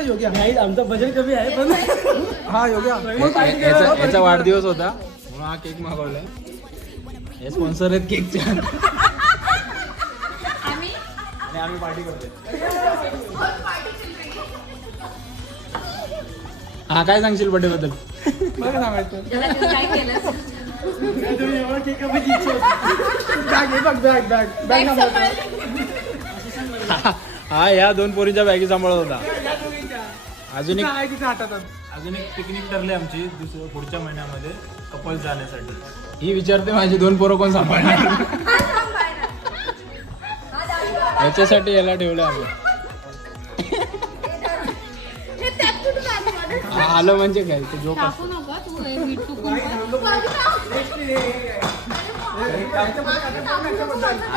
का योग्य नाही, आमचं बजेट कमी आहे पण हा योग्य याचा वाढदिवस होता म्हणून हा केक मागवलाय. हे स्पॉन्सर आहेत केकचे आणि आम्ही पार्टी करतोय. हा काय सांगशील बर्थडे बद्दल? मला सांगायचं काय केलं हा ह्या 2 पोरींच्या बॅगी सांभाळत होता. अजून एक पिकनिक ठरली आमची पुढच्या महिन्यामध्ये कपल जाण्यासाठी. ही विचारते माझी 2 पोरं कोण सांभाळणार. याच्यासाठी याला ठेवलं आम्ही. आलं म्हणजे काय ते जोक असतं.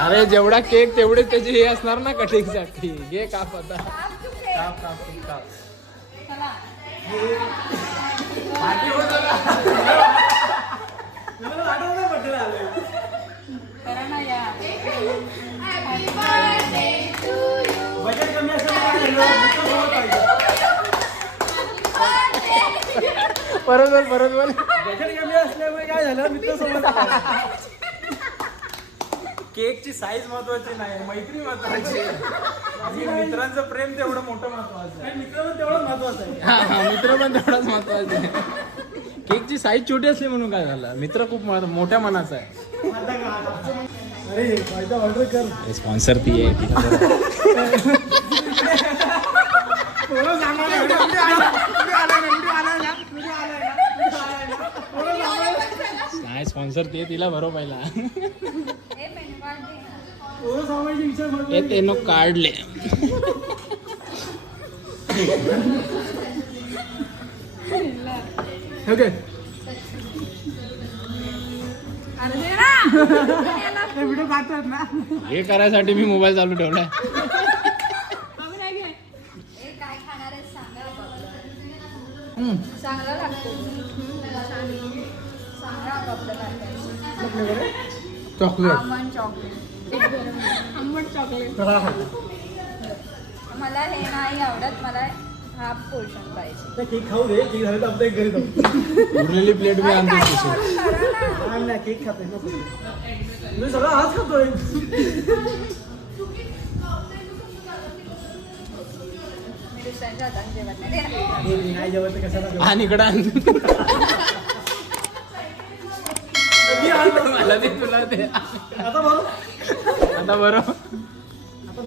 अरे जेवढा केक तेवढे त्याची हे असणार ना कटिंग साठी. घे काप आता. काप. परत बोल. बजेट कमी असल्यामुळे काय झालं मित्रासोबत केकची साईज महत्वाची नाही, मैत्री महत्वाची. मित्रांचं प्रेम तेवढं मोठं महत्वाचं आहे. मित्र पण तेवढं महत्वाचं आहे. मित्र पण तेवढाच महत्वाचा आहे. केकची साईज छोटी असली म्हणून काय झालं, मित्र खूप मोठ्या मनाचा आहे. अरे फायदा ऑर्डर कर. स्पॉन्सर ती आहे तिला. नाही स्पॉन्सर ते तिला बरोबर पहिला. हे ते नो काढले. ओके व्हिडिओ काढतात ना. हे करायसाठी मी मोबाईल चालू ठेवलाय. चांगला लागतो. चॉकलेट आंबट चॉकलेट मला हे नाही आवडत. मला हाफ पोर्शन पाहिजे. केक खाऊ दे. केक झालं तर आपल्या घरी जाऊ. उरलेली प्लेट मी आणतो. नाही केक खाते मी सगळं आज खातोय. नाही जेवण कशाला आणि इकडं मला ते तुला ते आता बरोबर आता बरोबर